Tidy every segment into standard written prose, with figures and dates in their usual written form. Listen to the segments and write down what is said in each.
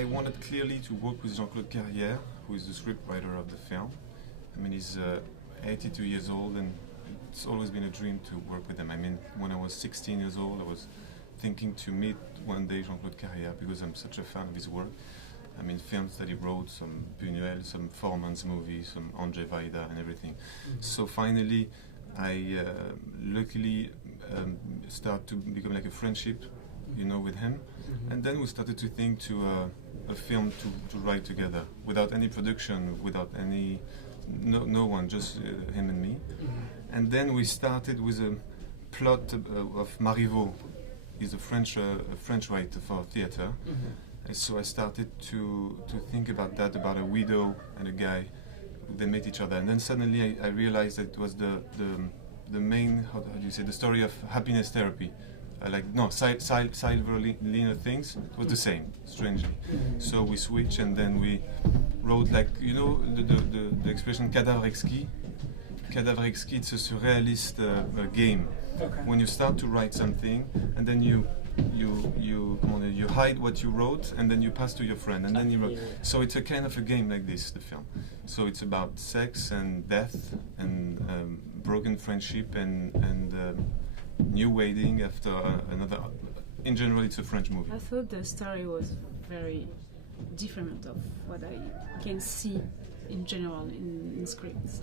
I wanted clearly to work with Jean-Claude Carrière, who is the scriptwriter of the film. I mean, he's 82 years old, and it's always been a dream to work with him. I mean, when I was 16 years old, I was thinking to meet one day Jean-Claude Carrière because I'm such a fan of his work. I mean, films that he wrote, some Buñuel, some Forman's movies, some Andrzej Wajda and everything. So finally, I luckily start to become like a friendship, you know, with him. And then we started to think to a film to write together, without any production, without any, no one, just him and me. And then we started with a plot of Marivaux. He's a French writer for theater. And so I started to think about that, about a widow and a guy. They met each other, and then suddenly I realized that it was the main, how do you say, the story of happiness therapy. Silver-Liner things, it was the same, strangely. So we switched, and then we wrote, like, you know, the expression cadavre exquis? Cadavre exquis, it's a surrealist game. Okay. When you start to write something, and then you hide what you wrote, and then you pass to your friend, and then you wrote. So it's a kind of a game like this, the film. So it's about sex and death and broken friendship and new wedding after another. In general, it's a French movie. I thought the story was very different of what I can see in general in scripts.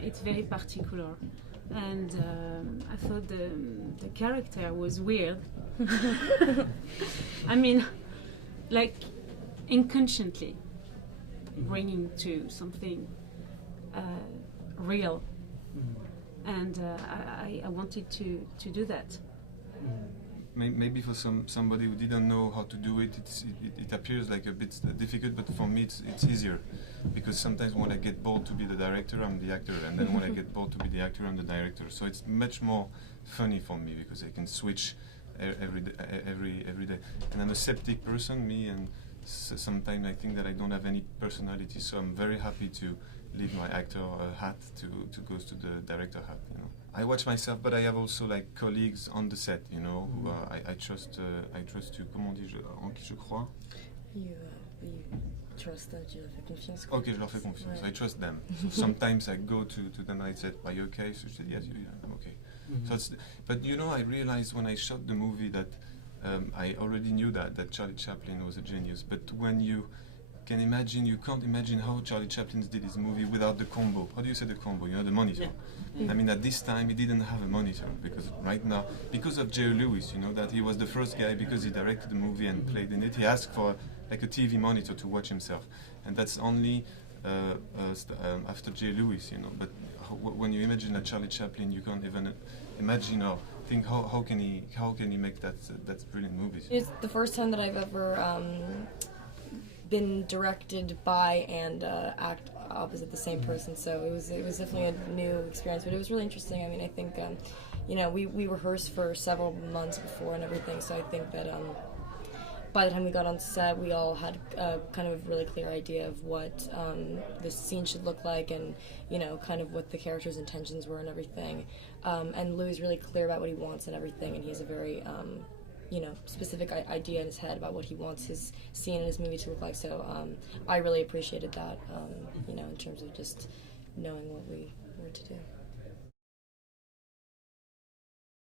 It's very particular, and I thought the character was weird. I mean, like inconsciently bringing to something real. And I wanted to do that. Maybe for somebody who didn't know how to do it, it appears like a bit difficult, but for me it's easier, because sometimes when I get bored to be the director, I'm the actor, and then when I get bored to be the actor, I'm the director. So it's much more funny for me because I can switch every day. And I'm a septic person, me, and sometimes I think that I don't have any personality. So I'm very happy to leave my actor hat to go to the director hat, you know. I watch myself, but I have also like colleagues on the set, you know, who I trust to, comment on dit, en qui je crois? You trust that, tu leur fais confiance. Okay, je leur fais confiance. Ouais. I trust them. So sometimes I go to them and I said, are you okay? So she said, yes, I'm okay. So it's, but you know, I realized when I shot the movie that I already knew that Charlie Chaplin was a genius, but when you can imagine, you can't imagine how Charlie Chaplin did his movie without the combo. How do you say the combo? You know, the monitor. Yeah. I mean, at this time, he didn't have a monitor, because right now, because of Jerry Lewis, you know, that he was the first guy, because he directed the movie and played in it, he asked for like a TV monitor to watch himself. And that's only after Jerry Lewis, you know. But when you imagine a Charlie Chaplin, you can't even imagine or think how can he make that brilliant movies. It's the first time that I've ever been directed by and act opposite the same person, so it was definitely a new experience, but it was really interesting. I mean, I think you know, we rehearsed for several months before and everything, so I think that by the time we got on set, we all had kind of a really clear idea of what the scene should look like, and you know, kind of what the characters' intentions were and everything. And Louis is really clear about what he wants and everything, and he has a very you know, specific idea in his head about what he wants his scene in his movie to look like. So I really appreciated that, you know, in terms of just knowing what we were to do.